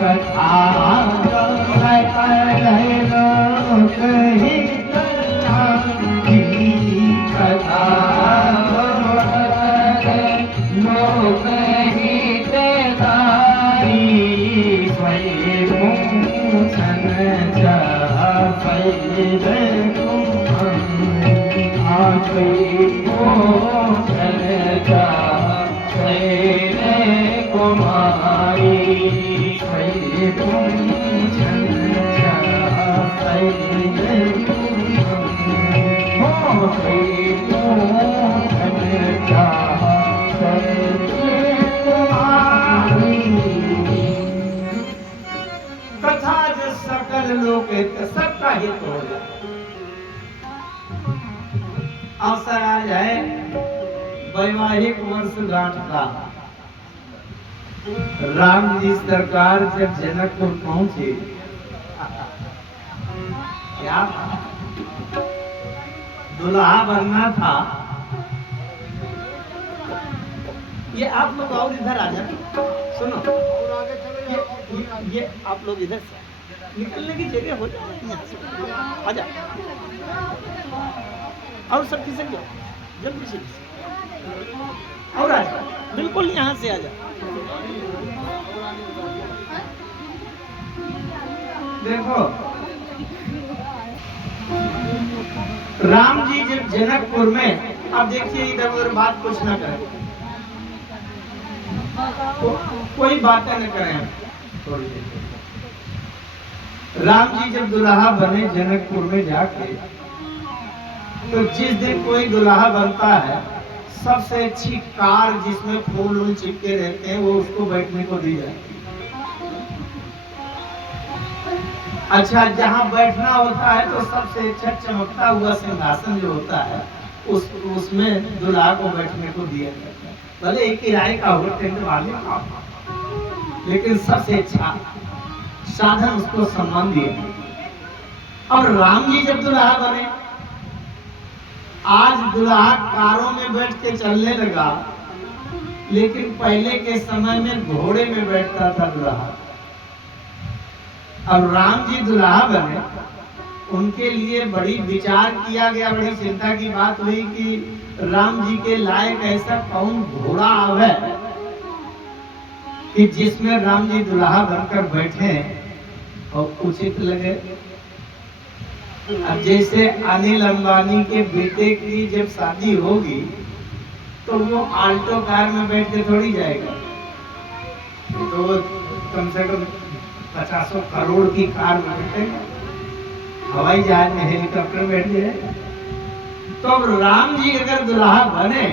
कथा लोक हित कथा लोक हितकारी स्वयं मूछन कुमारी कथा जो सकल लोक सबका हित हो जाए, अवसर आ जाए वैवाहिक वर्षगांठ का। राम जी सरकार जब जनकपुर पहुंचे, क्या दुल्हा बनना था। ये आप लोग और इधर आ जाए, सुनो ये आप लोग इधर से निकलने की जगह हो जाए, यहाँ से आ जाओ और सब खिसक जाओ जल्दी से और आ जाओ, बिल्कुल यहाँ से आ जाओ। देखो राम जी जब जनकपुर में, अब देखिए इधर उधर बात कुछ ना करें, कोई बातें न करें। राम जी जब दुल्हा बने जनकपुर में जाके, तो जिस दिन कोई दुल्हा बनता है सबसे अच्छी कार जिसमें फूल उल चिपके रहते हैं वो उसको बैठने को दी जाती है। अच्छा, जहाँ बैठना होता है तो सबसे अच्छा चमकता हुआ सिंहासन जो होता है उसमें दुल्हा को बैठने को दिया जाता है। भले एक किराए का हो, टेंट वाले का, लेकिन सबसे अच्छा साधन उसको सम्मान दिया। और राम जी जब दुल्हा बने, आज दुल्हा कारों में बैठ के चलने लगा, लेकिन पहले के समय में घोड़े में बैठता था दुल्हा। अब राम जी दुल्हा बने, उनके लिए बड़ी विचार किया गया, बड़ी चिंता की बात हुई कि राम जी के लायक ऐसा कौन घोड़ा आवे कि जिसमें राम जी दुल्हा बनकर बैठे और उचित लगे। अब जैसे अनिल अंबानी के बेटे की जब शादी होगी तो वो आल्टो कार में बैठ के थोड़ी जाएगा, तो वो कम से कम 50 करोड़ की कार में बैठेगा, हवाई जहाज में हेलीकॉप्टर में बैठ जाए। तो राम जी अगर दुल्हा बने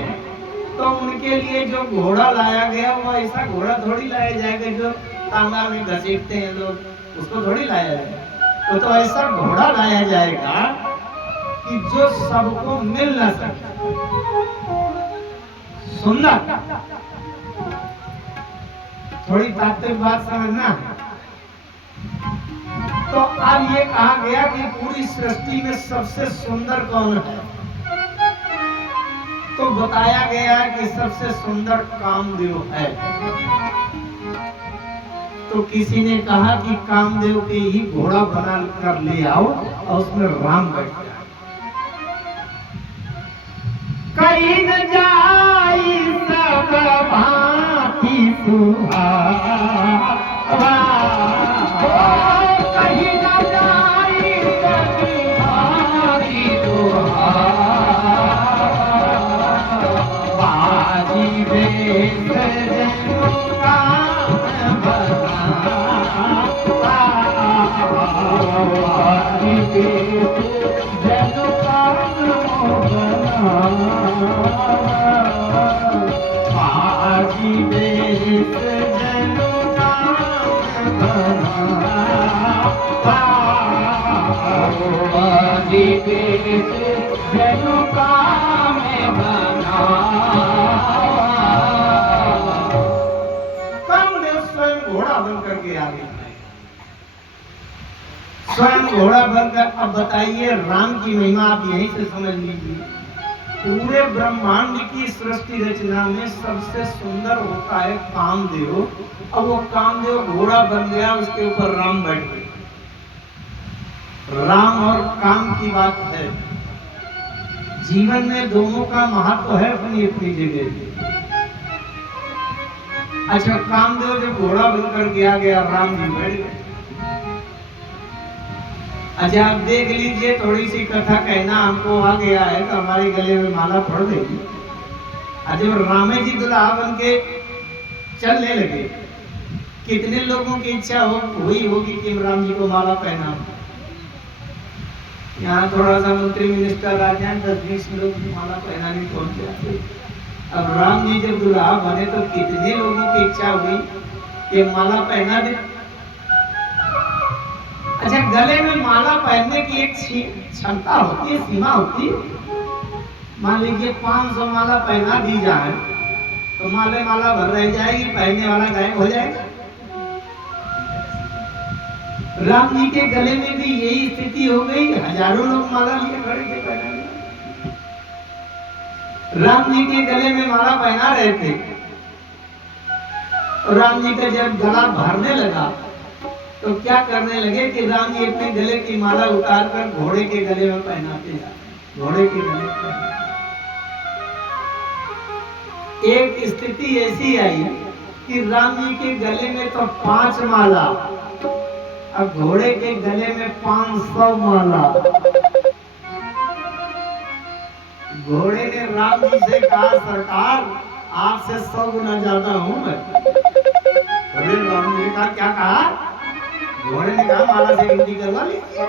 तो उनके लिए जो घोड़ा लाया गया वो ऐसा घोड़ा थोड़ी लाया जाएगा जो तांगा में घसीटते हैं लोग, उसको थोड़ी लाया जाएगा। वो तो ऐसा घोड़ा लाया जाएगा कि जो सबको मिल न सके, सुनना थोड़ी तात्विक बात समझना। तो अब ये कहा गया कि पूरी सृष्टि में सबसे सुंदर कौन है, तो बताया गया कि सबसे सुंदर कामदेव है। तो किसी ने कहा कि कामदेव के ही घोड़ा बना कर ले आओ और उसमें राम बैठ जाए। कहीं न जाई सब भांति सुहावा, कहीं न जाई सब भांति सुहावा, बाजी बेस जनों का स्वयं घोड़ा बनकर। अब बताइए राम की महिमा आप यहीं से समझ लीजिए पूरे ब्रह्मांड की सृष्टि रचना में सबसे सुंदर होता है कामदेव। अब वो कामदेव घोड़ा बन गया, उसके ऊपर राम बैठ गए। राम और काम की बात है, जीवन में दोनों का महत्व है अपनी अपनी जगह। अच्छा, कामदेव जब घोड़ा बनकर गया, राम जी बैठ गए। अच्छा, आप देख लीजिए, थोड़ी सी कथा कहना हमको आ गया है तो हमारे गले में माला पड़ गई। जब रामे जी दुल्हा बन के चलने लगे, कितने लोगों की इच्छा हुई होगी कि राम जी को माला पहना। यहाँ थोड़ा सा मंत्री मिनिस्टर आ जाए, 10-20 लोग माला पहनाने पहुंच जाते। अब राम जी जब दुल्हा बने तो कितने लोगों की इच्छा हुई कि माला पहना दे। अच्छा, गले में माला पहनने की एक क्षमता होती है, सीमा होती है। मान लीजिए 500 माला पहना दी जाए तो माला भर रह जाएगी, पहनने वाला गायब हो जाएगा। राम जी के गले में भी यही स्थिति हो गई, हजारों लोग माला लिए खड़े थे पहनाने। राम जी के गले में माला पहना रहे थे। राम जी का जब गला भरने लगा तो क्या करने लगे कि राम जी अपने गले की माला उतार कर घोड़े के गले में पहनाते जाते, घोड़े के गले में पहनाते। एक स्थिति ऐसी आई कि राम जी के गले में तो 5 माला, अब घोड़े के गले में 500 माला। घोड़े ने राम जी से कहा, सरकार आपसे 100 गुना ज्यादा हूं मैं। अरे राम जी ने कहा, क्या कहा? घोड़े ने कहा, माला से गिनती करवा लीजिए,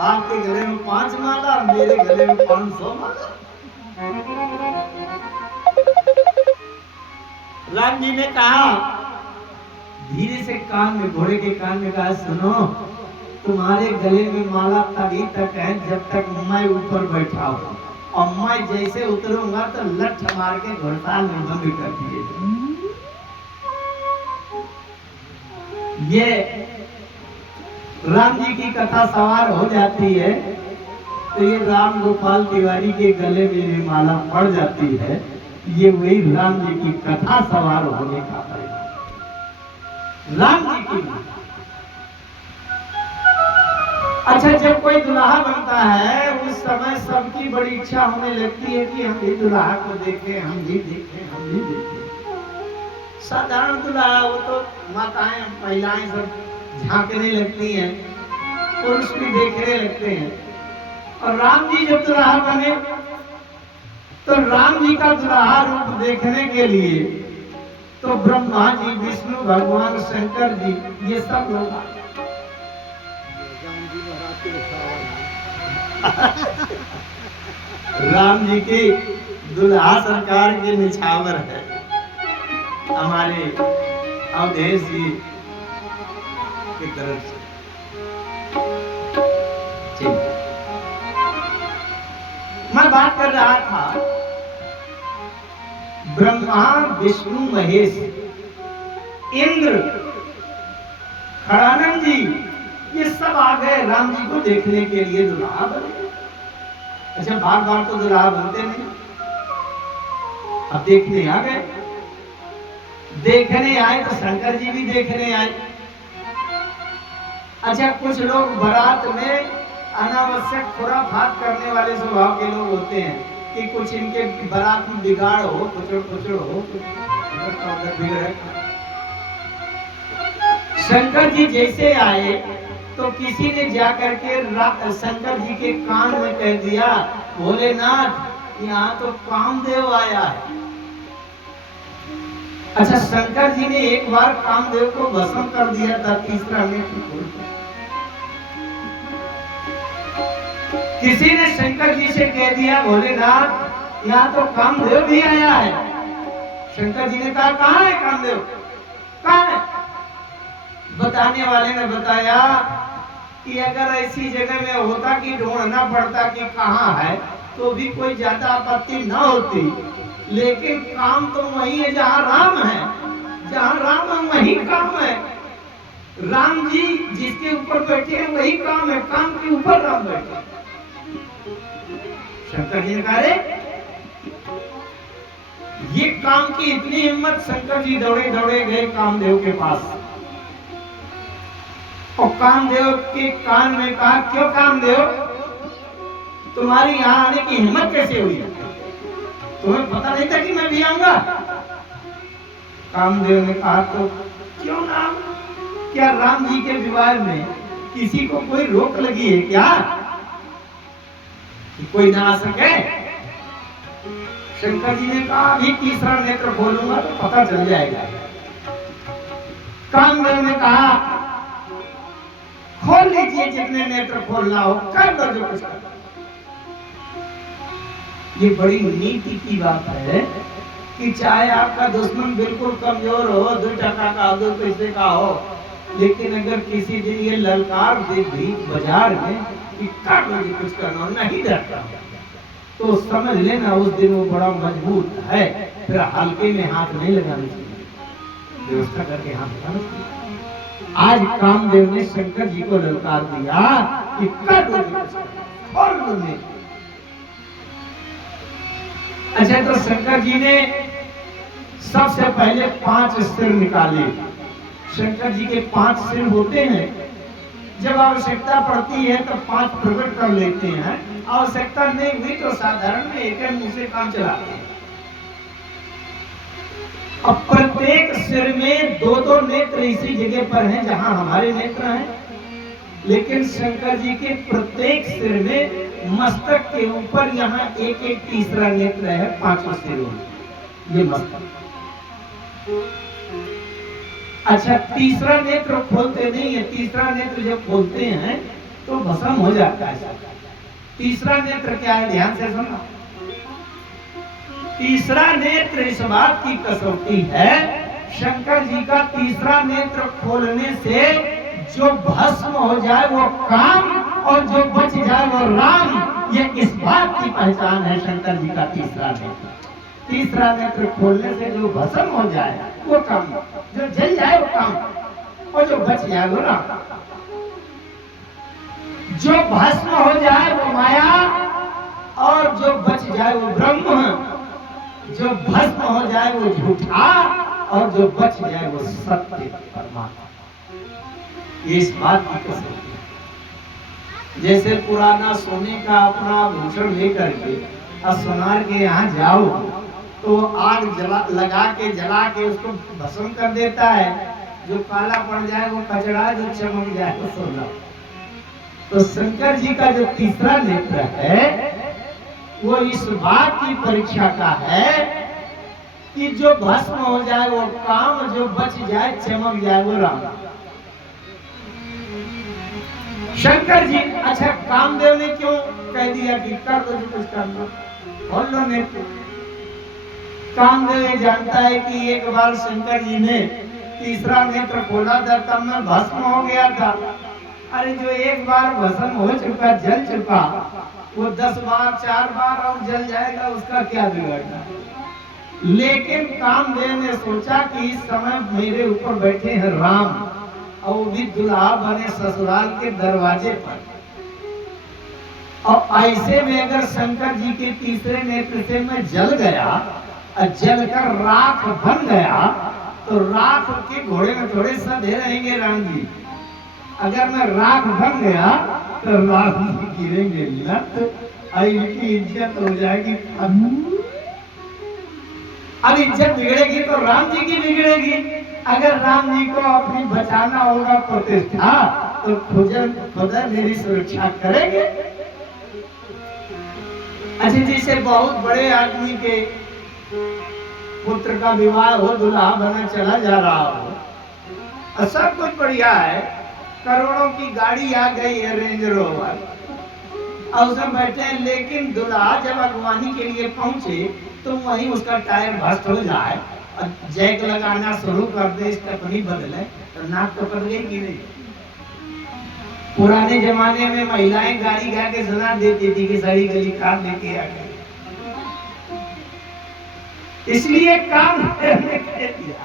आपके गले में 5 माला, मेरे गले में 500 माला। राम जी ने कहा, धीरे से कान में, घोड़े के कान में कहा, सुनो, तुम्हारे गले में माला तभी तक है जब तक मैं ऊपर बैठा हूं, और मैं जैसे उतरूंगा तो लठ मार के घोड़साल में बंद कर दिए। ये राम जी की कथा सवार हो जाती है तो ये राम गोपाल तिवारी के गले में ये माला पड़ जाती है। ये वही राम जी की कथा सवार होने का परिणाम, राम जी की। अच्छा, जब कोई दुल्हा बनता है उस समय सबकी बड़ी इच्छा होने लगती है कि हम भी दुल्हा को देखें, हम भी देखें, हम भी देखें। साधारण दुल्हा वो तो माताएं, महिलाएं सब झांकने लगती हैं, पुरुष भी देखने लगते हैं। और राम जी जब दुल्हा बने तो राम जी का दुल्हा रूप देखने के लिए तो ब्रह्मा जी, विष्णु भगवान, शंकर जी, ये सब लोग राम जी के दुल्हा सरकार के निछावर है हमारे अवधेश जी की तरफ से। मैं बात कर रहा था, ब्रह्मा, विष्णु, महेश, इंद्र, खड़ानंद जी, ये सब आ गए राम जी को देखने के लिए, दुल्हा बने। अच्छा, बार बार तो दुल्हा बनते नहीं, अब देखने आ गए। देखने आए तो शंकर जी भी देखने आए। अच्छा, कुछ लोग बारात में अनावश्यक खुराफात करने वाले स्वभाव के लोग होते हैं कि कुछ इनके बारात में बिगाड़ हो, कुचड़ हो, बिगड़े। शंकर जी जैसे आए तो किसी ने जाकर के शंकर जी के कान में कह दिया, भोलेनाथ, यहाँ तो कामदेव आया है। अच्छा, शंकर जी ने एक बार कामदेव को भस्म कर दिया था, तीसरा में किसी ने शंकर जी से कह दिया, भोलेनाथ, यहाँ तो कामदेव भी आया है। शंकर जी ने कहा, कहाँ है कामदेव, कहाँ है? बताने वाले ने बताया कि अगर ऐसी जगह में होता कि ढूंढना पड़ता कि कहाँ है तो भी कोई ज्यादा आपत्ति न होती, लेकिन काम तो वही है जहाँ राम है, जहाँ राम है वही काम है। राम जी जिसके ऊपर बैठे हैं वही काम है, काम के ऊपर राम बैठे। शंकर जी ने कहा, ये काम की इतनी हिम्मत, शंकर जी दौड़े दौड़े गए कामदेव के पास और कामदेव के कान में कहा, क्यों कामदेव, तुम्हारी यहाँ आने की हिम्मत कैसे हुई? तुम्हें पता नहीं था कि मैं भी आऊंगा? कामदेव ने कहा, तो क्यों ना, क्या राम जी के विवाह में किसी को कोई रोक लगी है क्या कि कोई ना आ सके? शंकर जी ने कहा, अभी तीसरा नेत्र खोलूंगा तो पता चल जाएगा। कामदेव ने कहा, खोल लीजिए, जितने नेत्र खोलना हो कर दो, जो कुछ कर। ये बड़ी नीति की बात है कि चाहे आपका दुश्मन बिल्कुल कमजोर हो, 2 टका का, 2 पैसे का हो, लेकिन अगर किसी दिन ये ललकार दे दी बाजार में कि कर दो, जो कुछ करना हो, नहीं डरता, तो समझ लेना उस दिन वो बड़ा मजबूत है। फिर हल्के में हाथ नहीं लगाना चाहिए, व्यवस्था करके हाथ लगाना चाहिए। आज कामदेव ने शंकर जी को ललकार दिया कि कर दो, और उन्होंने, अच्छा, तो शंकर जी ने सबसे पहले 5 सिर निकाले। शंकर जी के 5 सिर होते हैं, जब आवश्यकता पड़ती है तो 5 प्रकट कर लेते हैं, आवश्यकता नहीं हुई तो साधारण में एक मुंह से काम चलाते हैं। अब प्रत्येक सिर में 2-2 नेत्र इसी जगह पर हैं जहां हमारे नेत्र हैं, लेकिन शंकर जी के प्रत्येक सिर में मस्तक के ऊपर यहाँ एक तीसरा नेत्र है, 5 सिरों में ये मस्तक। अच्छा, तीसरा नेत्र खोलते नहीं है, तीसरा नेत्र जब खोलते हैं तो भस्म हो जाता है। तीसरा नेत्र क्या है, ध्यान से सुनना। तीसरा नेत्र इस बात की कसौटी है, शंकर जी का तीसरा नेत्र खोलने से जो भस्म हो जाए वो काम, और जो बच जाए वो राम। ये इस बात की पहचान है शंकर जी का तीसरा नेत्र। तीसरा नेत्र खोलने से जो भस्म हो जाए वो काम, जो जल जाए वो काम, और जो बच जाए वो राम। जो भस्म हो जाए वो माया, और जो बच जाए वो ब्रह्म। जो भस्म हो जाए वो झूठा, और जो बच जाए वो सत्य परमात्मा। ये इस बात की कसम है। जैसे पुराना सोने का अपना आभूषण लेकर के और सोनार के यहाँ जाओ तो आग लगा के जला के उसको भस्म कर देता है। जो काला पड़ जाए वो कचरा, जो चमक जाए वो सोना। तो शंकर जी का जो तीसरा नेत्र है वो इस बात की परीक्षा का है कि जो भस्म हो जाए वो काम, जो बच जाए चमक जाए वो राम। शंकर जी, अच्छा, कामदेव ने क्यों कह दिया कि कर दो, जो कुछ करना, बोल लो नेत्र। कामदेव ये जानता है कि एक बार शंकर जी ने तीसरा नेत्र खोला था तब मैं भस्म हो गया था। अरे जो एक बार भस्म हो चुका, जल चुका, वो 10 बार 4 बार और जल जाएगा, उसका क्या बिगड़ना। लेकिन कामदेव ने सोचा कि इस समय मेरे ऊपर बैठे हैं राम, और वो भी दुल्हा बने ससुराल के दरवाजे पर, और ऐसे में अगर शंकर जी के तीसरे नेत्र से मैं जल गया और जलकर राख बन गया तो राख के घोड़े में थोड़े सधे रहेंगे राम जी। अगर मैं राख बन गया तो राम जी गिरेंगे लत, इनकी इज्जत हो जाएगी। अब इज्जत बिगड़ेगी तो राम जी की बिगड़ेगी। अगर राम जी को अपनी बचाना होगा प्रतिष्ठा तो खुदा मेरी सुरक्षा करेंगे। अच्छा, जैसे बहुत बड़े आदमी के पुत्र का विवाह हो, दूल्हा बना चला जा रहा हो, सब कुछ बढ़िया है, करोड़ों की गाड़ी आ गई है, रेंज रोवर, और उसमें बैठे हैं, लेकिन दूल्हा जब अगवानी के लिए पहुंचे तो वहीं उसका टायर भस्त हो जाए और जैक लगाना शुरू कर दे, स्टेपनी बदले, तो नाक तो कर गई नहीं। पुराने जमाने में महिलाएं गाड़ी गा के सुना देती थी कि सड़ी गली कार लेके आ गई, इसलिए काम दिया।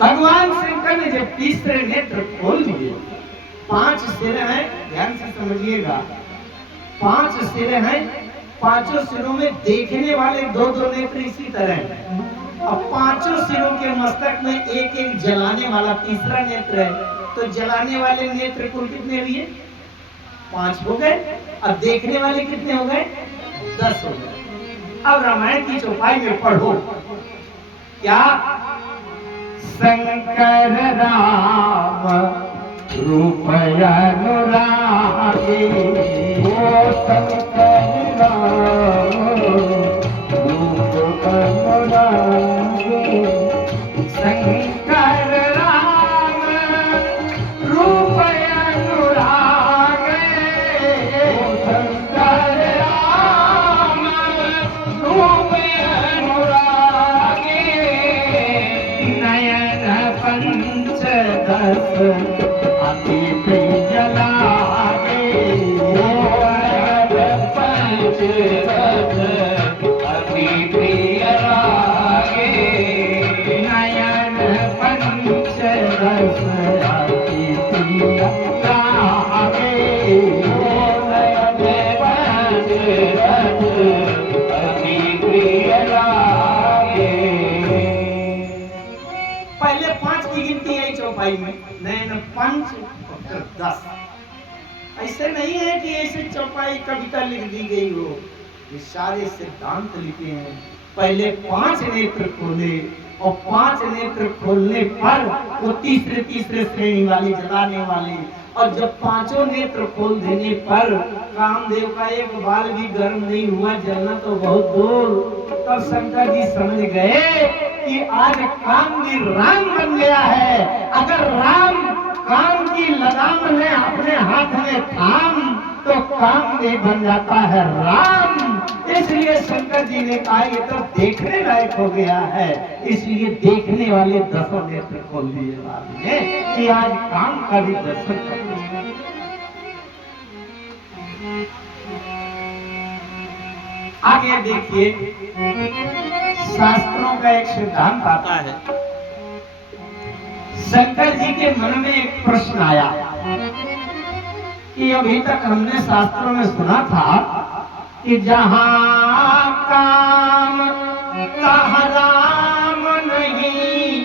भगवान शंकर ने जब तीसरे नेत्र खोल दिए, 5 सिर हैं, ध्यान से समझिएगा, 5 सिर हैं, पांचों सिरों में देखने वाले दो दो नेत्र इसी तरह है। अब पांचों सिरों के मस्तक में एक एक जलाने वाला तीसरा नेत्र है, तो जलाने वाले नेत्र कुल कितने हुए? 5 हो गए। अब देखने वाले कितने हो गए? 10 हो गए। अब रामायण की चौपाई में पढ़ो क्या? शंकर राम रूप अनुरागे, ओ शंकर राम रूप अनुरागे, शंकर राम रूप अनुरागे, शंकर राम रूप अनुरागे, नयन पंचदश अति प्रिय लागे, नयन पंचदश अति प्रिय लागे, नयन पंचदश अति प्रिय लागे, नयन पंचदश अति प्रिय लागे। पहले 5 की गिनती है चौपाई में, नयन पंच 10। ऐसे नहीं है कि ऐसे चौपाई कविता लिख दी गई हो, ये सारे सिद्धांत लिखे हैं। पहले 5 नेत्र खोले और 5 नेत्र खोलने पर वो तीसरे श्रेणी वाले जलाने वाले, और जब 5 नेत्र खोल देने पर कामदेव का एक बाल भी गर्म नहीं हुआ, जलना तो बहुत दूर। तब शंकर जी समझ गए कि आज कामदेव राम बन गया है। अगर राम काम की लगाम में अपने हाथ में थाम तो कामदेव बन जाता है राम। इसलिए शंकर जी ने कहा ये तो देखने लायक हो गया है, इसलिए देखने वाले 10 नेत्र खोल दिए बाद में कि आज काम का भी दर्शन कर। आगे देखिए, शास्त्रों का एक सिद्धांत आता है। शंकर जी के मन में एक प्रश्न आया कि अभी तक हमने शास्त्रों में सुना था कि जहां काम तहां राम नहीं,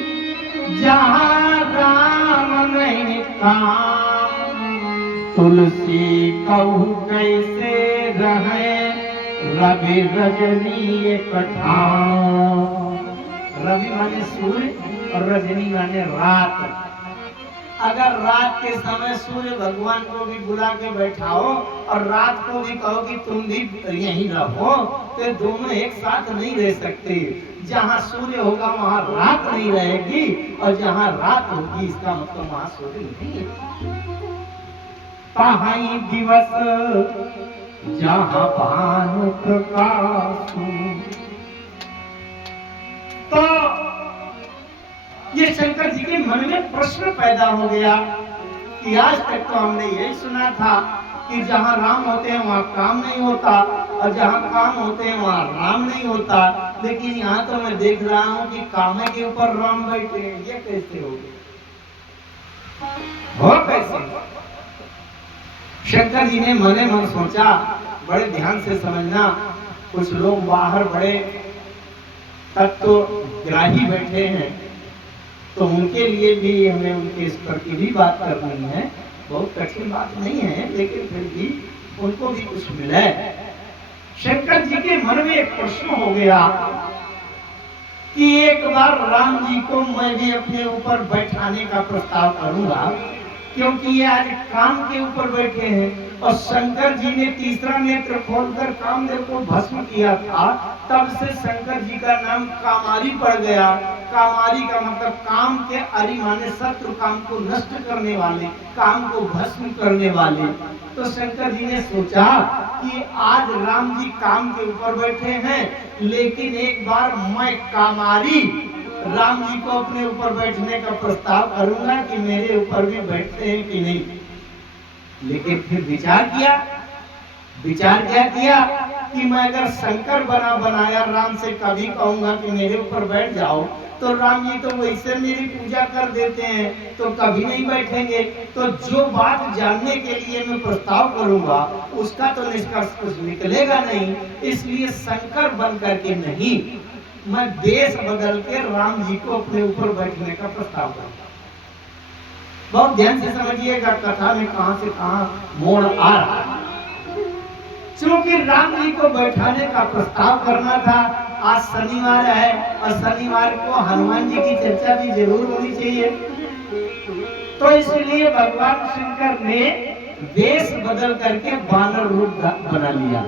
जहां राम नहीं काम, तुलसी कहू कैसे रहे रवि रजनी एक ठाम। रवि माने सूर्य और रजनी माने रात। अगर रात के समय सूर्य भगवान को भी बुला के बैठाओ और रात को भी कहो कि तुम भी यहीं रहो, तो दोनों एक साथ नहीं रह सकते। जहाँ सूर्य होगा वहाँ रात नहीं रहेगी, और जहाँ रात होगी इसका मतलब वहाँ सूर्य नहीं है। तहाई दिवस जहाँ भानु प्रकाश, तो ये शंकर जी के मन में प्रश्न पैदा हो गया कि आज तक तो हमने यही सुना था कि जहाँ राम होते हैं वहाँ काम नहीं होता, और जहाँ काम होते हैं वहाँ राम नहीं होता। लेकिन यहाँ तो मैं देख रहा हूँ कि कामे के ऊपर राम बैठे हैं, ये कैसे हो कैसे? शंकर जी ने मने मन सोचा, बड़े ध्यान से समझना, कुछ लोग बाहर बड़े तत्वग्राही बैठे हैं, तो उनके लिए भी हमें उनके स्तर की भी बात करनी है। बहुत कठिन बात नहीं है, लेकिन फिर भी उनको भी कुछ मिले। शंकर जी के मन में एक प्रश्न हो गया कि एक बार राम जी को मैं भी अपने ऊपर बैठाने का प्रस्ताव करूंगा, क्योंकि ये आज काम के ऊपर बैठे हैं। और शंकर जी ने तीसरा नेत्र खोलकर कामदेव को भस्म किया था, तब से शंकर जी का नाम कामारी पड़ गया। कामारी का मतलब काम के अरि माने शत्रु, काम को नष्ट करने वाले, काम को भस्म करने वाले। तो शंकर जी ने सोचा कि आज राम जी काम के ऊपर बैठे हैं, लेकिन एक बार मैं कामारी राम जी को अपने ऊपर बैठने का प्रस्ताव करूंगा कि मेरे ऊपर भी बैठते हैं कि नहीं। लेकिन फिर विचार क्या किया कि मैं अगर शंकर बनाया राम से कभी कहूंगा कि मेरे ऊपर बैठ जाओ, तो राम जी तो वैसे मेरी पूजा कर देते हैं, तो कभी नहीं बैठेंगे। तो जो बात जानने के लिए मैं प्रस्ताव करूंगा उसका तो निष्कर्ष कुछ निकलेगा नहीं, इसलिए शंकर बन करके नहीं, मैं देश बदल के राम जी को अपने ऊपर बैठने का प्रस्ताव करूंगा। बहुत ध्यान से समझिएगा कथा में कहां से कहां मोड़ आ रहा है। क्योंकि राम जी को बैठाने का प्रस्ताव करना था, आज शनिवार है और शनिवार को हनुमान जी की चर्चा भी जरूर होनी चाहिए, तो इसलिए भगवान शंकर ने वेश बदल करके वानर रूप बना लिया।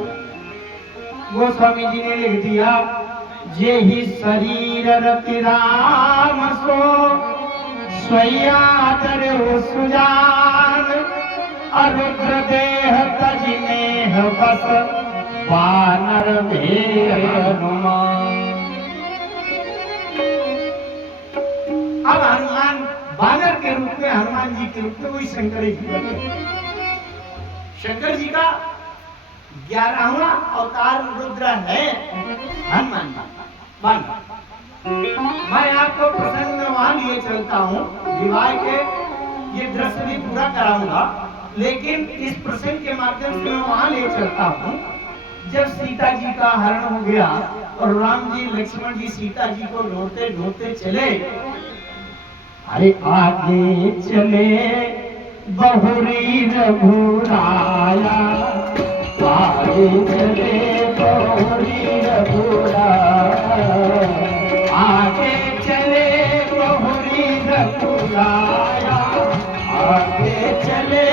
गोस्वामी जी ने लिख दिया, जे ही शरीर रति राम सो स्वयादर सुजान, अरुद्र देह तजिनेह बस वानर हनुमान। अब हनुमान वानर के रूप में, हनुमान जी के रूप में वही शंकर जी बने। शंकर जी का 11वां अवतार रुद्र है हनुमान वानर। मैं आपको प्रसंग में वहां लिए चलता हूँ, विवाह के ये दृश्य भी पूरा कराऊंगा, लेकिन इस प्रसंग के माध्यम से मैं वहां ले चलता हूँ जब सीता जी का हरण हो गया और राम जी लक्ष्मण जी सीता जी को ढूंढते ढूंढते चले। अरे आगे चले बहुरी रघुराया, आगे चले बहुरी रघुराया, आगे चले बहुरी रघुराया, आगे चले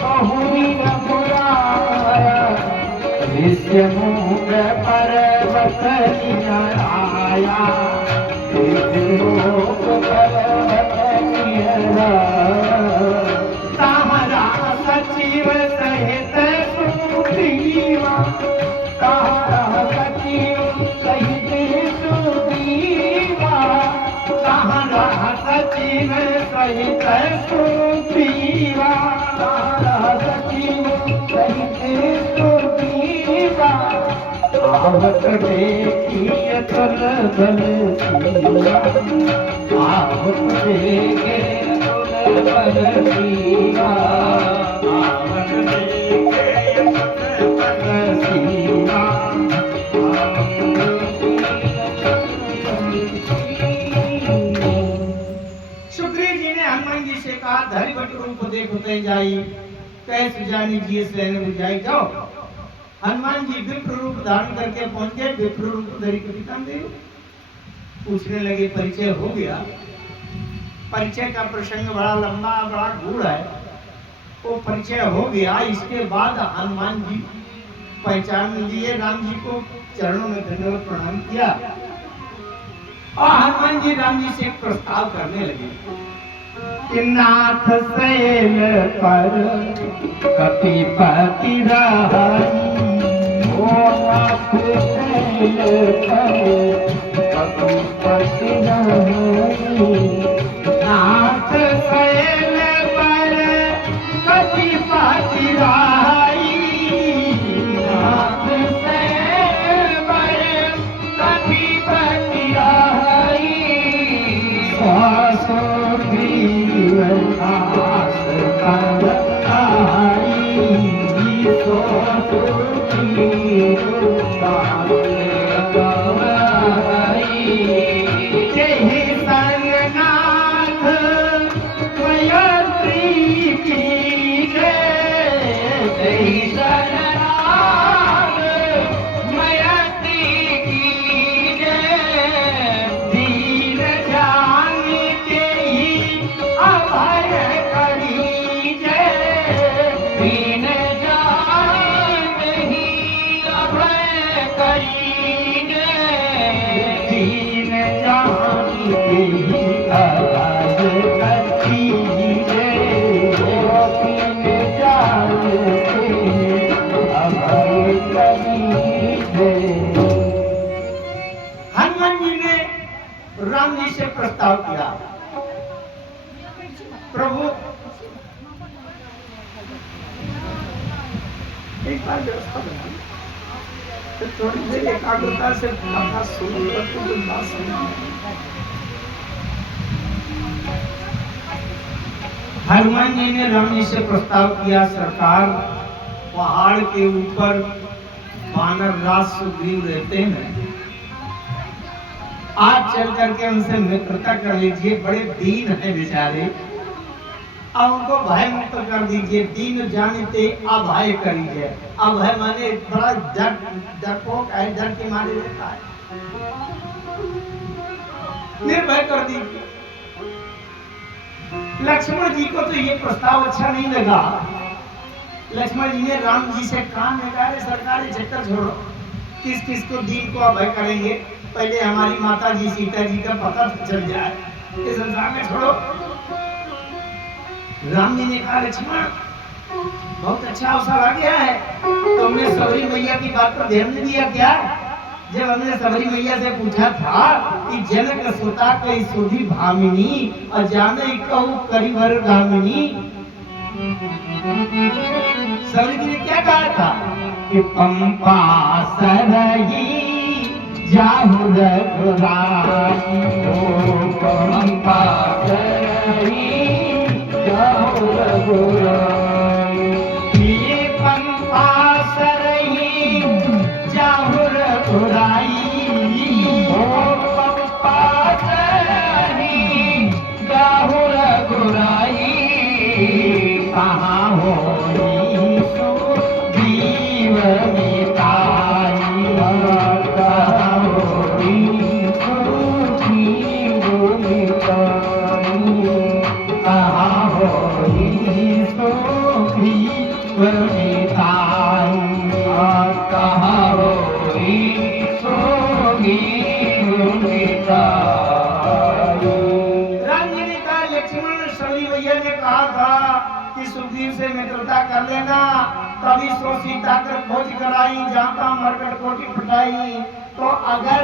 बहुरी रघुराया, विष्णु पर्वत निराया, लोक पर्वत निराया, तामरा सचिव सहित सुग्रीवा, तामरा सचिव सहित सुग्रीवा, तामरा सचिव सहित सुग्रीवा, तामरा सचिव सहित सुग्रीवा, आवत देखिए तल बल सीवा, आवत देखे तल बल सीवा, आवत देखे तल बल सीवा। सुग्रीव जी ने हनुमान जी से कहा, धरिवट रूप देखते जाई, कैसे जानी जी से बुझाई। जाओ। हनुमान जी विप्र रूप धारण करके पहुंच गए, विप्र रूप धरी कपितान देव। पूछने लगे, परिचय हो गया। परिचय का प्रसंग बड़ा लंबा बड़ा गूढ़ है, वो परिचय हो गया। इसके बाद हनुमान जी पहचान लिए, राम जी को चरणों में धन्यवाद प्रणाम किया और हनुमान जी राम जी से एक प्रस्ताव करने लगे कि नाथ शैल पर कपिपति रहाई, ओ नाथ शैल पर कपिपति रहाई, नाथ शैल पर कपिपति रहाई, नाथ शैल पर कपिपति रहाई, राम जी से प्रस्ताव किया, प्रभु एक बार व्यवस्था बना, तो थोड़ी देर एकाग्रता से कथा सुनो, तो बात समझ। हनुमान जी ने राम जी से प्रस्ताव किया, सरकार पहाड़ के ऊपर वानर राज सुग्रीव रहते हैं, आज चल करके उनसे मित्रता कर लीजिए, बड़े दीन है बेचारे, अब उनको भय मुक्त कर दीजिए। दीन जानते अभय करिए। अभय माने बड़ा डरपोक है, डर के मारे रहता है, निर्भय कर दीजिए। लक्ष्मण जी को तो ये प्रस्ताव अच्छा नहीं लगा। लक्ष्मण जी ने राम जी से कान में कहा, सरकारी चक्कर छोड़ो, किस किस को दीन को अभय करेंगे, पहले हमारी माता जी सीता जी का पता चल जाए, इस संसार में छोड़ो। राम जी ने कहा, लक्ष्मण बहुत अच्छा अवसर आ गया है, तुमने सबरी मैया की बात पर ध्यान नहीं दिया क्या? जब हमने सबरी मैया से पूछा था कि जनक सुता कई सुधी भामिनी और जाने कहूँ करिवर गामिनी, सबरी जी ने क्या कहा था कि पंपा सरही जाहु रघुराई, पंपा सरही जाहु रघुराई, ये पंपा सरही जाहु रघुराई, पंपा सरही जाहु रघुराई, कहाँ होई सुग्रीव मिताई, कहाँ होई सुग्रीव मिताई, कहाँ होई सुग्रीव मिताई, कहाँ होई सुग्रीव मिताई। राम जी ने कहा, लक्ष्मण सबरी मैया ने कहा था कि सुग्रीव से मित्रता कर लेना, तभी सो सीता कर खोज कराई, जाता मरकट कोटि फटाई। तो अगर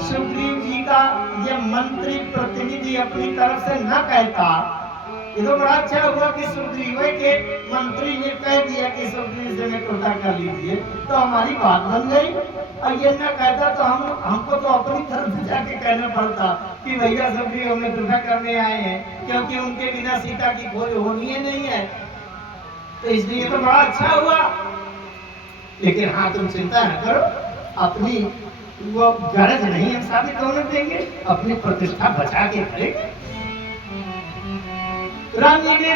सुग्रीव जी का ये मंत्री प्रतिनिधि अपनी तरफ से न कहता, ये तो बड़ा अच्छा हुआ कि सुग्रीव के मंत्री ने कह दिया कि सुग्रीव से मित्रता कर लीजिए, तो हमारी बात बन गई। और ये न कहता तो हमको तो अपनी तरफ से जाके कहना पड़ता कि भैया सुग्रीव हम मित्रता करने आए हैं, क्योंकि उनके बिना सीता की खोज होनी ही नहीं है। तो इसलिए तो बड़ा अच्छा हुआ। लेकिन हाँ, तुम चिंता न करो, अपनी वो गरज नहीं हम साबित होने देंगे, अपनी प्रतिष्ठा बचा के करेंगे। राम जी ने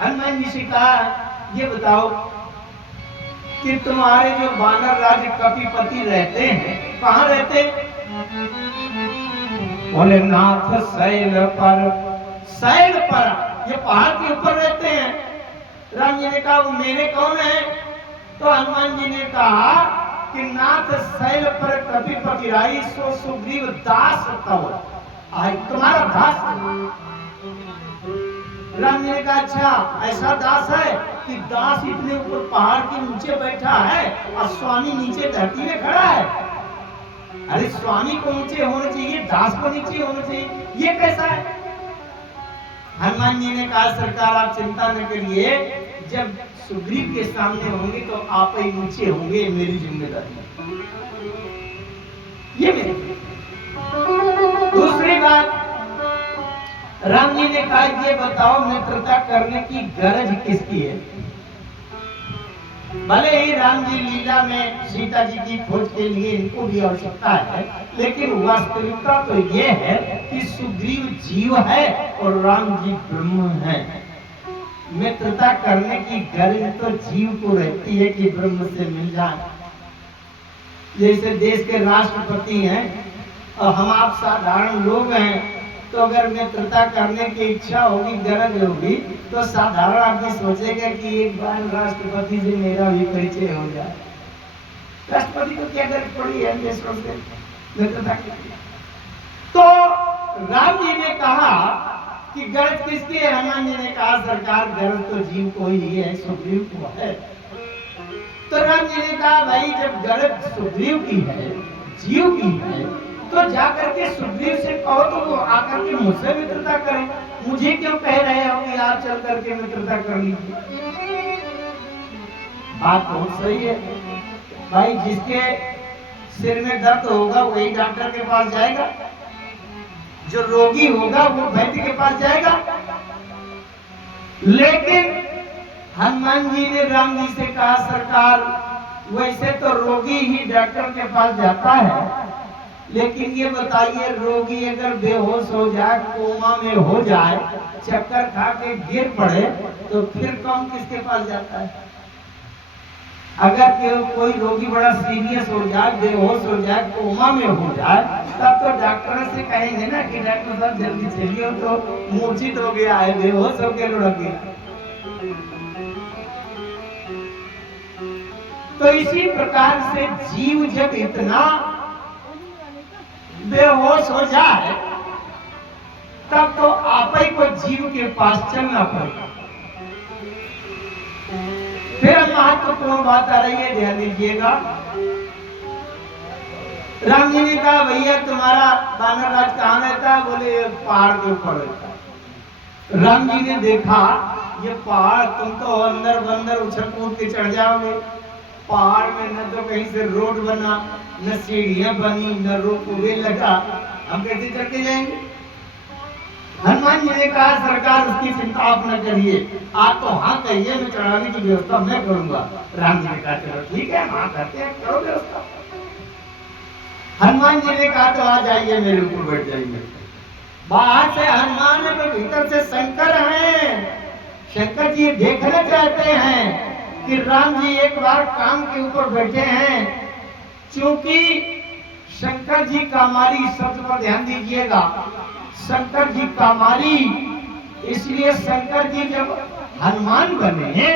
हनुमान जी से कहा, ये बताओ कि तुम्हारे जो वानर राज कपिपति रहते हैं, कहाँ रहते? बोले नाथ शैल पर। शैल पर, ये पहाड़ के ऊपर रहते हैं। राम जी ने कहा, वो मेरे कौन है? तो हनुमान जी ने कहा कि नाथ शैल पर कपिपति राई, सो सुग्रीव दास तव, तुम्हारा दास। राम जी ने कहा, अच्छा ऐसा दास है कि दास इतने ऊपर पहाड़ के नीचे बैठा है और स्वामी नीचे धरती में खड़ा है। अरे स्वामी को नीचे होना चाहिए, दास को नीचे होना चाहिए, ये कैसा है? हनुमान जी ने कहा, सरकार आप चिंता न करिए, जब सुग्रीव के सामने होंगे तो आप ही नीचे होंगे, मेरी जिम्मेदारी। ये मेरी। दूसरी बात, राम जी ने कहा, ये बताओ मित्रता करने की गरज किसकी है? भले ही राम जी लीला में सीता जी की खोज के लिए इनको भी आवश्यकता है, लेकिन वास्तविकता तो ये है कि सुग्रीव जीव है और राम जी ब्रह्म है। मित्रता करने की गरज तो जीव को रहती है कि ब्रह्म से मिल जाए। जैसे देश के राष्ट्रपति हैं और हम आप साधारण लोग हैं, तो अगर मित्रता करने की इच्छा होगी, गरज होगी, तो साधारण आदमी सोचेगा कि एक बार राष्ट्रपति से मेरा भी परिचय हो जाए। राष्ट्रपति को क्या गरज पड़ी है मित्रता की? तो राम जी ने कहा कि गरज किसकी है? हनुमान जी ने कहा, सरकार गरज तो जीव को ही है, सुग्रीव को है। तो राम जी ने कहा, भाई जब गरज सुग्रीव की है, जीव की है, तो जाकर के सुग्रीव से कहो तो वो आकर के मुझसे मित्रता करें। मुझे क्यों कह रहे हो कि आप चल करके मित्रता कर लीजिए? बात बहुत सही है भाई। जिसके सिर में दर्द होगा वही डॉक्टर के पास जाएगा, जो रोगी होगा वो वैद्य के पास जाएगा। लेकिन हनुमान जी ने राम जी से कहा, सरकार वैसे तो रोगी ही डॉक्टर के पास जाता है, लेकिन ये बताइए रोगी अगर बेहोश हो जाए, कोमा में हो जाए, चक्कर खा के गिर पड़े, तो फिर कौन किसके पास जाता है? अगर कोई रोगी बड़ा सीरियस हो जाए, बेहोश हो जाए, कोमा में हो जाए, तब तो डॉक्टर से कहेंगे ना कि डॉक्टर साहब जल्दी चलिए, तो मूर्छित हो गया है, बेहोश हो गया, लुढ़क गया। तो इसी प्रकार से जीव जब इतना बेहोश हो जाए, तब तो आप ही को जीव के पास चलना पड़ेगा। फिर महत्वपूर्ण बात आ रही है, ध्यान दीजिएगा। राम जी ने कहा, भैया तुम्हारा बानर राज कहाँ रहता है? बोले पहाड़ के ऊपर रहता है। राम जी ने देखा ये पहाड़, तुम तो अंदर बंदर उछल कूद के चढ़ जाओगे। पहाड़ में न तो कहीं से रोड बना, न सीढ़ियां बनी, न रोपवे लगा, हम कैसे चढ़ के जाएंगे? हनुमान जी ने कहा, सरकार उसकी चिंता आप न करिए, आप तो हाँ कहिए, मैं चढ़ाने की व्यवस्था मैं करूंगा। राम जी ने कहा, चलो ठीक है, हाँ करते हैं, करो व्यवस्था। हनुमान जी ने कहा, तो आ जाइए, मेरे ऊपर बैठ जाइए। बाहर से हनुमान है, तो भीतर से शंकर हैं। शंकर जी देखना चाहते हैं कि राम जी एक बार काम के ऊपर बैठे हैं। क्योंकि शंकर जी कामारी शब्द पर ध्यान दीजिएगा, शंकर जी कामारी, इसलिए शंकर जी जब हनुमान बने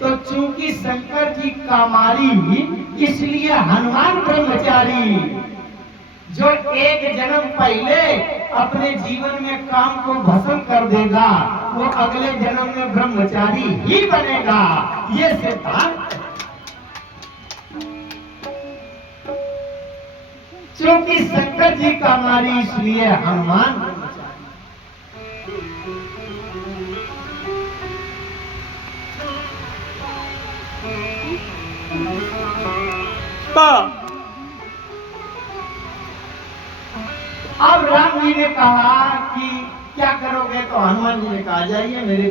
तो चूंकि शंकर जी कामारी, इसलिए हनुमान ब्रह्मचारी। जो एक जन्म पहले अपने जीवन में काम को भस्म कर देगा, वो अगले जन्म में ब्रह्मचारी ही बनेगा, ये सिद्धांत। क्योंकि शंकर जी कामारी, इसलिए हनुमान ब्रह्मचारी। तो अब राम जी ने कहा कि क्या करोगे? तो हनुमान जी ने कहा, जाइए मेरे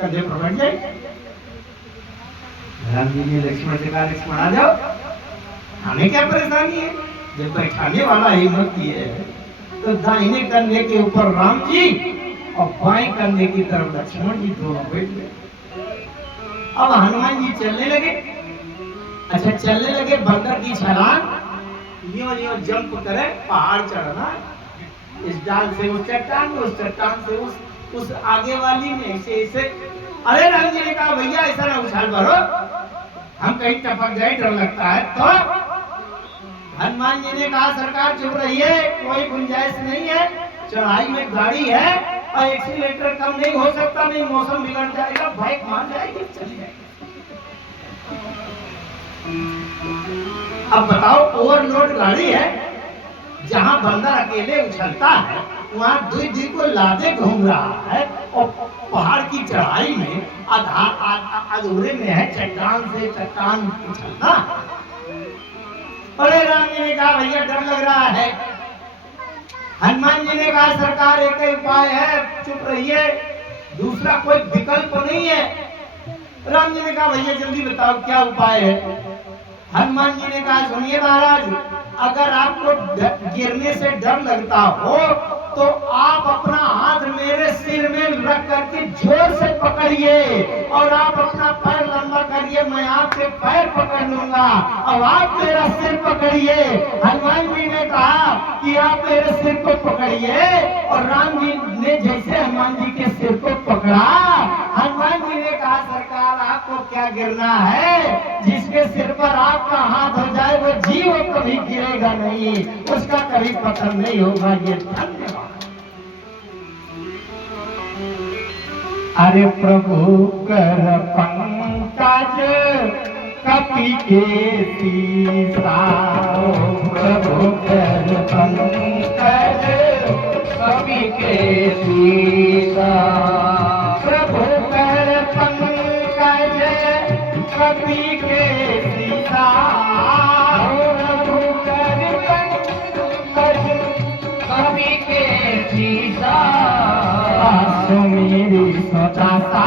कंधे पर बैठ जाइए। राम जी ने लक्ष्मण से कहा, लक्ष्मण आ जाओ, हमें क्या परेशानी है? जब बैठाने वाला हिम्मत की है, तो दाहिने कंधे के ऊपर राम जी और बाएं कंधे की तरफ लक्ष्मण जी दोनों बैठ गए। अब हनुमान जी चलने लगे। अच्छा, चलने लगे, बंदर की छलांग, यो जंप करे, पहाड़ चढ़ना, इस डाल से उस चट्टान में, उस चट्टान से उस आगे वाली में, ऐसे। अरे राम जी ने कहा, भैया ऐसा ना उछाल मारो, हम कहीं टपक जाए, डर लगता है। तो हनुमान जी ने कहा, सरकार चुप रहिए, कोई गुंजाइश नहीं है, चढ़ाई में गाड़ी है और एक्सीलेटर कम नहीं हो सकता, नहीं मौसम बिगड़ जाएगा, बाइक मार जाएगी, चली जाएगी। अब बताओ, ओवरलोड गाड़ी है, जहां बंदर अकेले उछलता है, वहां दुई को लादे घूम रहा है, और पहाड़ की चढ़ाई में अधूरे में है, चट्टान से चट्टान उछलना। अरे राम जी ने कहा, भैया डर लग रहा है। हनुमान जी ने कहा, सरकार एक ही उपाय है, चुप रहिए, दूसरा कोई विकल्प नहीं है। राम जी ने कहा, भैया जल्दी बताओ क्या उपाय है? हनुमान जी ने कहा, सुनिए महाराज, अगर आपको गिरने से डर लगता हो तो आप अपना हाथ मेरे सिर में रख करके जोर से पकड़िए, और आप अपना पैर लंबा करिए, मैं आपके पैर पकड़ लूंगा, अब आप मेरा सिर पकड़िए। हनुमान जी ने कहा कि आप मेरे सिर को पकड़िए, और राम जी ने जैसे हनुमान जी के सिर को पकड़ा, हनुमान जी ने कहा, सरकार आपको क्या गिरना है? जिसके सिर पर आपका हाथ हो जाए वो जीव कभी गिरेगा नहीं, उसका कभी पतन नहीं होगा। ये धन्यवाद। अरे प्रभु कर पंकज कपि के सीसा, प्रभु कर पंकज कपि के सीसा, प्रभु कर पंकज कपि के सीसा, प्रभु कर पंकज कपि के सीसा, सुमेरी सदा सा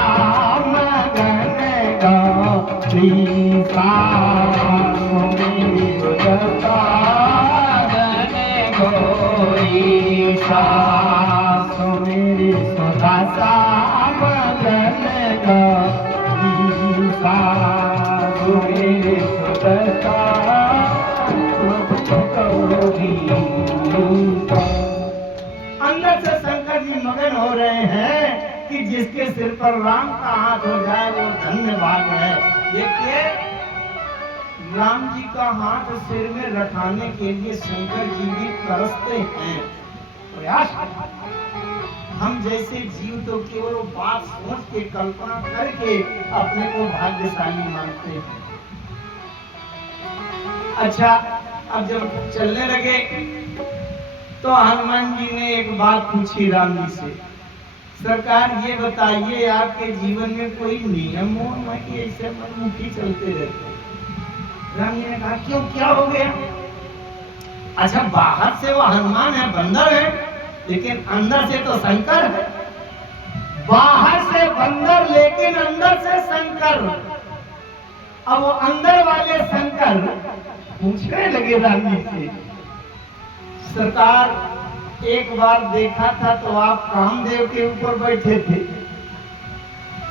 सासु मेरी सुदशा बदन घोरी, सासु मेरी सुदशा बदन घोरी, सासु मेरी सुदशा अंदर से शंकर जी मगन हो रहे हैं कि जिसके सिर पर राम का हाथ हो जाए वो धन्य भाग है। देखिए, राम जी का हाथ सिर में रखाने के लिए शंकर जी भी तरसते हैं, प्रयास। हम जैसे जीव तो केवल बात सोच के कल्पना करके अपने को भाग्यशाली मानते हैं। अच्छा, अब जब चलने लगे तो हनुमान जी ने एक बात पूछी राम जी से, सरकार ये बताइए आपके जीवन में कोई नियम हो है कि ऐसे मनमुखी चलते रहते? राम जी ने कहा क्यों, क्या हो गया? अच्छा, बाहर से वो हनुमान है, बंदर है, लेकिन अंदर से तो शंकर है। बाहर से बंदर लेकिन अंदर से शंकर। अब वो अंदर वाले शंकर पूछने लगे राम जी से, सरकार एक बार देखा था तो आप कामदेव के ऊपर बैठे थे,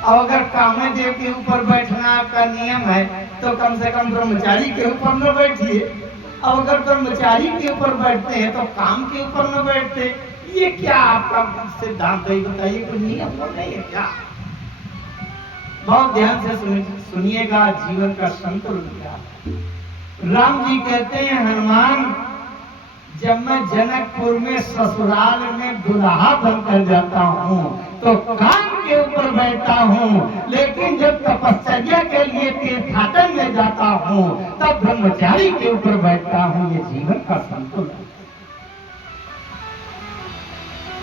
और अगर कामदेव के ऊपर बैठना आपका नियम है तो कम से कम ब्रह्मचारी के ऊपर न बैठिए। अब अगर ब्रह्मचारी के ऊपर बैठते हैं तो काम के ऊपर न बैठते, ये क्या आपका सिद्धांत है? बताइए, कोई नियम तो नहीं है क्या? बहुत ध्यान से सुनिएगा, जीवन का संतुलन क्या है। राम जी कहते हैं, हनुमान, जब मैं जनकपुर में ससुराल में दुल्हा बनकर जाता हूँ तो काम के ऊपर बैठता हूँ, लेकिन जब तपस्या के लिए तीर्थाटन में जाता हूँ तब ब्रह्मचारी के ऊपर बैठता हूँ। ये जीवन का संतुलन।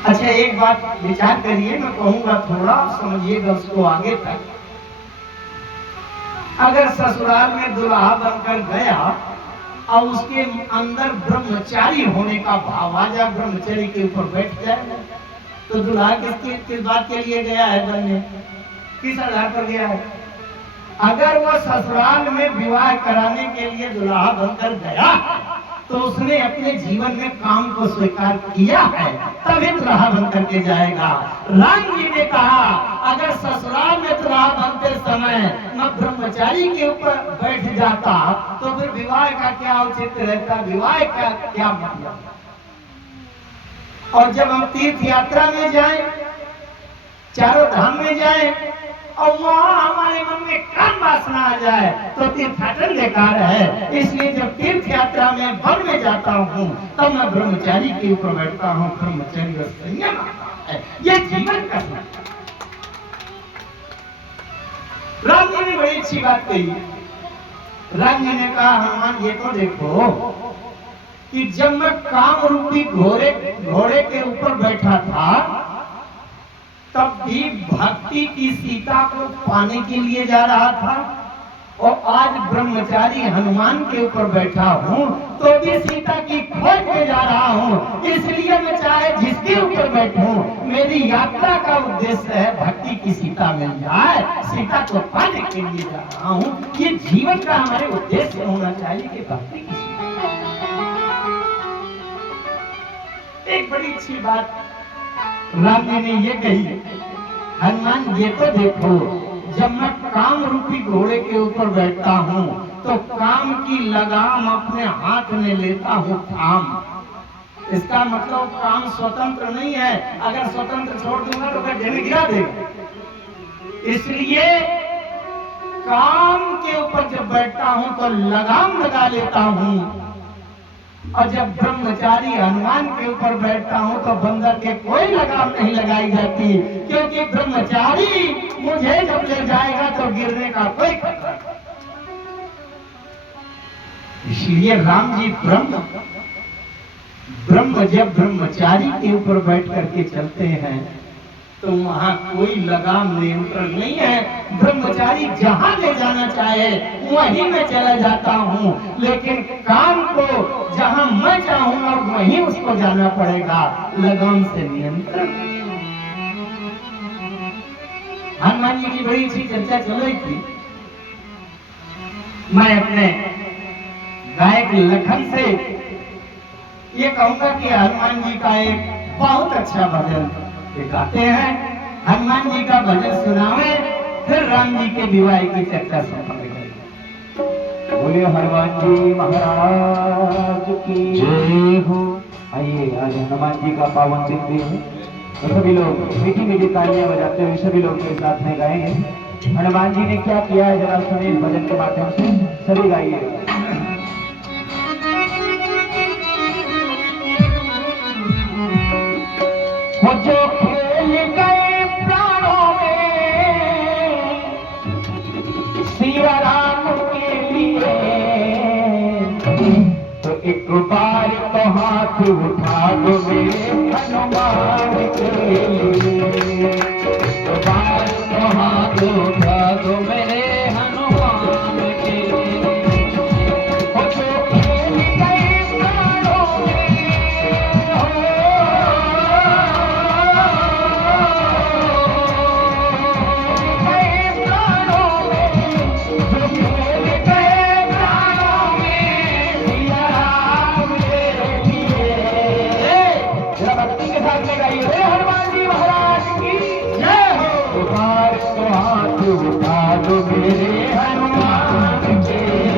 अच्छा, एक बात विचार करिए, मैं कहूंगा थोड़ा समझिएगा उसको आगे तक। अगर ससुराल में दुल्हा बनकर गया और उसके अंदर ब्रह्मचारी होने का भाव आ जाए, ब्रह्मचारी के ऊपर बैठ जाए, तो दुल्हा किस बात के लिए गया है बनने? किस आधार पर गया है? अगर वह ससुराल में विवाह कराने के लिए दुल्हा बनकर गया तो उसने अपने जीवन में काम को स्वीकार किया है, तभी दुल्हा बनकर के जाएगा। राम जी ने कहा, अगर ससुराल में दुल्हा बनते समय मैं ब्रह्मचारी के ऊपर बैठ जाता तो फिर विवाह का क्या औचित्य रहता, विवाह का क्या मतलब? और जब हम तीर्थ यात्रा में जाएं, चारों धाम में जाएं और वहां हमारे मन में काम वासना आ जाए तो तीर्थाटन बेकार है। इसलिए जब तीर्थ यात्रा में वन में जाता हूँ तब मैं ब्रह्मचारी के ऊपर बैठता हूँ। ब्रह्मचारी का संयम आता है, ये जीवन का संयम। राम जी ने बड़ी अच्छी बात कही। राम जी ने कहा, हनुमान, ये तो देखो कि जब मैं काम रूपी घोड़े के ऊपर बैठा था तब भी भक्ति की सीता को पाने के लिए जा रहा था, और आज ब्रह्मचारी हनुमान के ऊपर बैठा हूँ तो भी सीता की खोज में जा रहा हूँ। इसलिए मैं चाहे जिसके ऊपर बैठूं, मेरी यात्रा का उद्देश्य है भक्ति की सीता मिल जाए, सीता को पाने के लिए जा रहा हूँ। ये जीवन का हमारे उद्देश्य होना चाहिए कि भक्ति की सीता। एक बड़ी अच्छी बात राम जी ने ये कही, हनुमान, ये तो देखो, जब मैं काम रूपी घोड़े के ऊपर बैठता हूँ तो काम की लगाम अपने हाथ में लेता हूँ थाम। इसका मतलब काम स्वतंत्र नहीं है, अगर स्वतंत्र छोड़ दूंगा तो गड्ढे में गिरा देगा। इसलिए काम के ऊपर जब बैठता हूँ तो लगाम लगा लेता हूँ, और जब ब्रह्मचारी हनुमान के ऊपर बैठता हूँ तो बंदर के कोई लगाम नहीं लगाई जाती, क्योंकि ब्रह्मचारी मुझे जब ले जाएगा तो गिरने का कोई खतरा नहीं। इसलिए राम जी ब्रह्म जब ब्रह्मचारी के ऊपर बैठ करके चलते हैं तो वहां कोई लगाम नियंत्रण नहीं है। ब्रह्मचारी जहां ले जाना चाहे वहीं मैं चला जाता हूँ, लेकिन काम को जहां मैं चाहूंगा वहीं उसको जाना पड़ेगा, लगाम से नियंत्रण। हनुमान जी की बड़ी अच्छी चर्चा चल रही थी। मैं अपने गायक लखन से ये कहूंगा कि हनुमान जी का एक बहुत अच्छा भजन ये गाते हैं। हनुमान जी का भजन सुनावे, फिर राम जी के विवाह की चर्चा संपन्न करें। बोले हनुमान जी महाराज की जय हो। आइए, आज हनुमान जी का पावन दिन भी है, तो सभी लोग मीठी मीठी तालियां बजाते हुए सभी लोग के साथ में गाएंगे। हनुमान जी ने क्या किया है जरा सुनिए इस भजन के माध्यम से, सभी गाइए। जो खेल गए प्राणों में सिया राम के लिए, तो एक बार तो हाथ उठा दो मेरे हनुमान के लिए। एक बार तो हाथ उठा दो मेरे हनुमान के लिए। जो खेल गए प्राणों में, उठा दो मेरे हनुमान के लिए।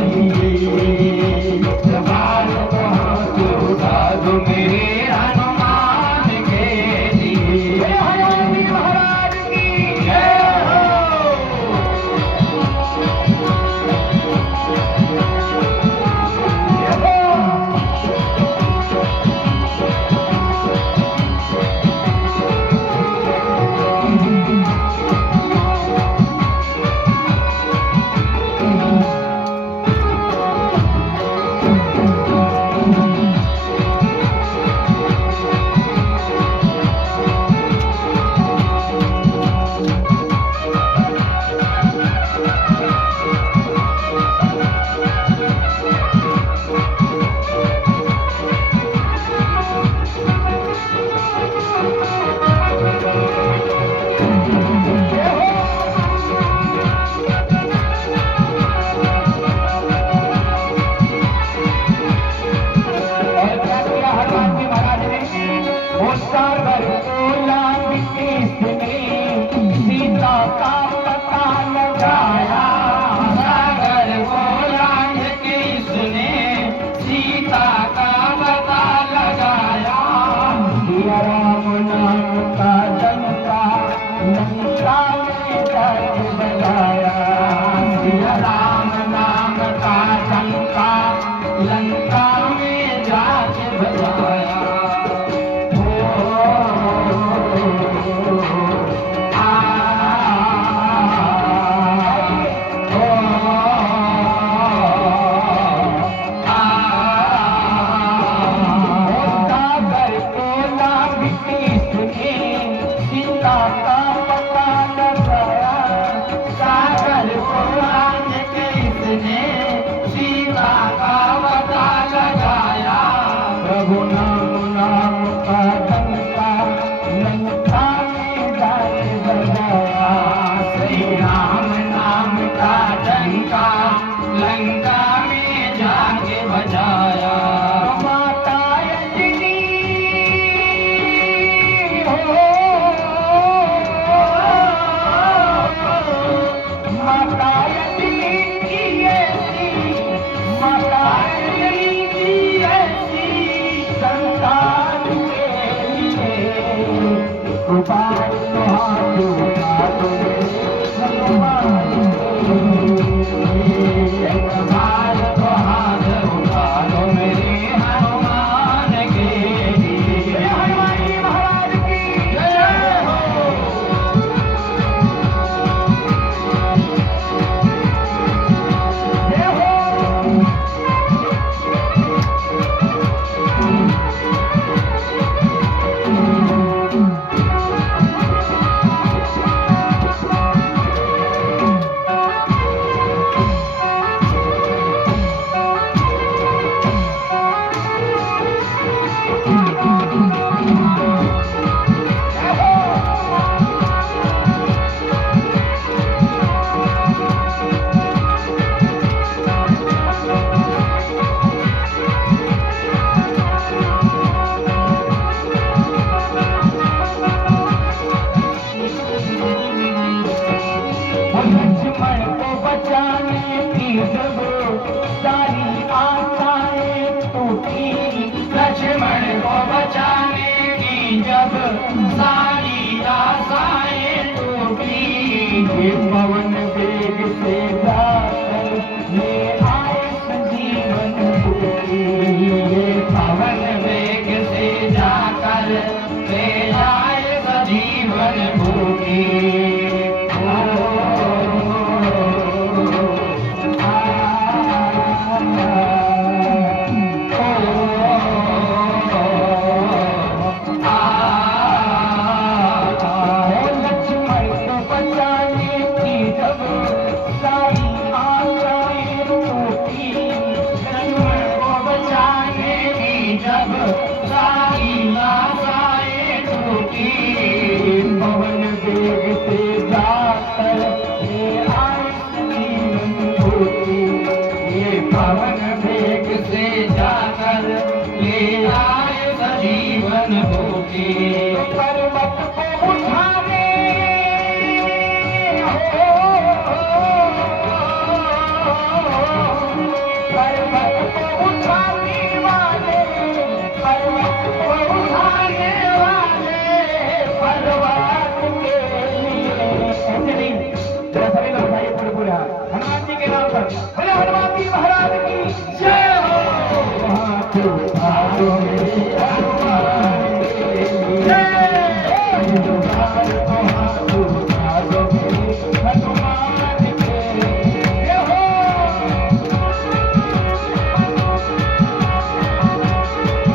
बार तो हाथ उठा दो मेरे हनुमान के लिए। हनुमान जी महाराज की जय हो। जीवन भूखी पवन वेग से जाकर ले आए सजीवन भूखी पर्वत को उठाने पर्वत को उठाने वाले पर्वत को उठाने वाले पर्वत के लिए ऐसे नहीं जरा सभी लोग भाई पूरे हनुमान जी के नाम पर बोले हनुमान जी महाराज की जय हो हाथ उठाओ मेरे हनुमान के लिए हाथ उठाओ मेरे हनुमान के लिए हो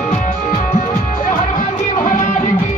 हनुमान जी महाराज की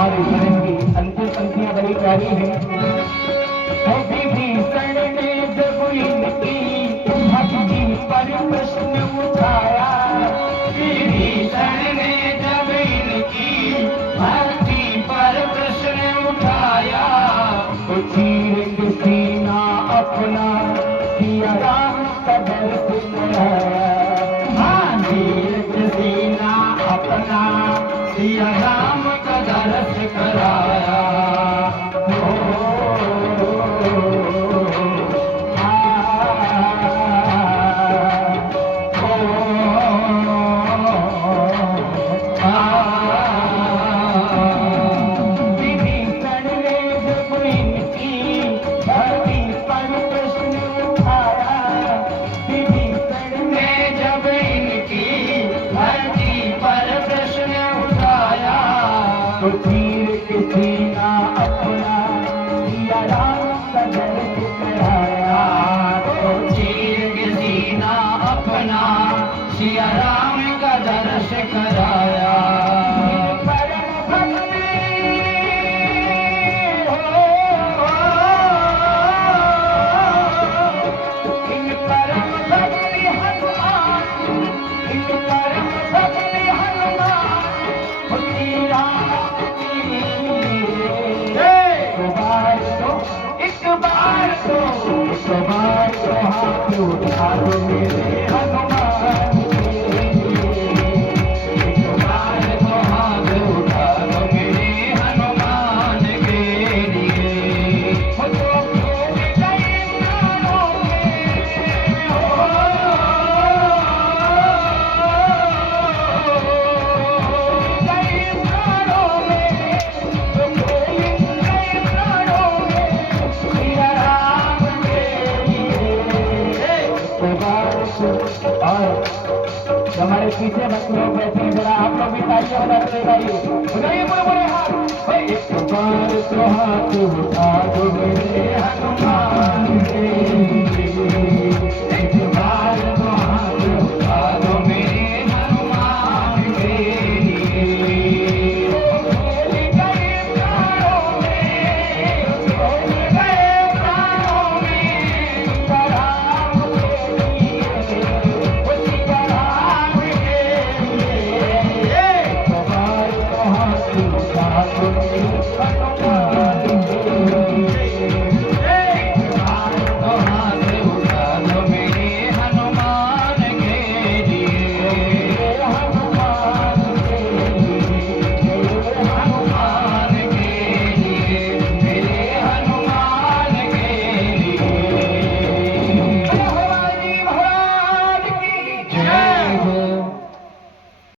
अंतिम पंक्तियां बड़ी प्यारी हैं। विभीषण ने जब इनकी भक्ति पर प्रश्न उठाया विभीषण ने जब इनकी भक्ति पर प्रश्न उठाया तो चीर के सीना अपना सिया राम का दर्शन कराया हाँ चीर के सीना अपना सिया राम का दर्श कराया विभीषण ने जब इनकी भक्ति पर प्रश्न उठाया विभीषण ने जब इनकी भक्ति पर प्रश्न उठाया तो चीर के सीना अपना सिया राम का दर्श कराया तो चीर के सीना अपना सिया राम का दर्श कराया परम भक्ति इन परम भक्ति हनुमान इन परम भक्ति हनुमान भक्ति राम एक बार तो हाथ उठा दो मेरे हनुमान के लिए एक बार तो हाथ उठा दो मेरे हनुमान के लिए हो तो डूब गए प्राणों में हो गए प्राणों में तो कोई गए प्राणों में सिया राम के लिए और हमारे पीछे भक्त लोग बैठे हैं जरा आप लोग भी तालियां बजाते गाइए बुलाइए बोले बोले हाथ एक बार तो हाथ उठा दो मेरे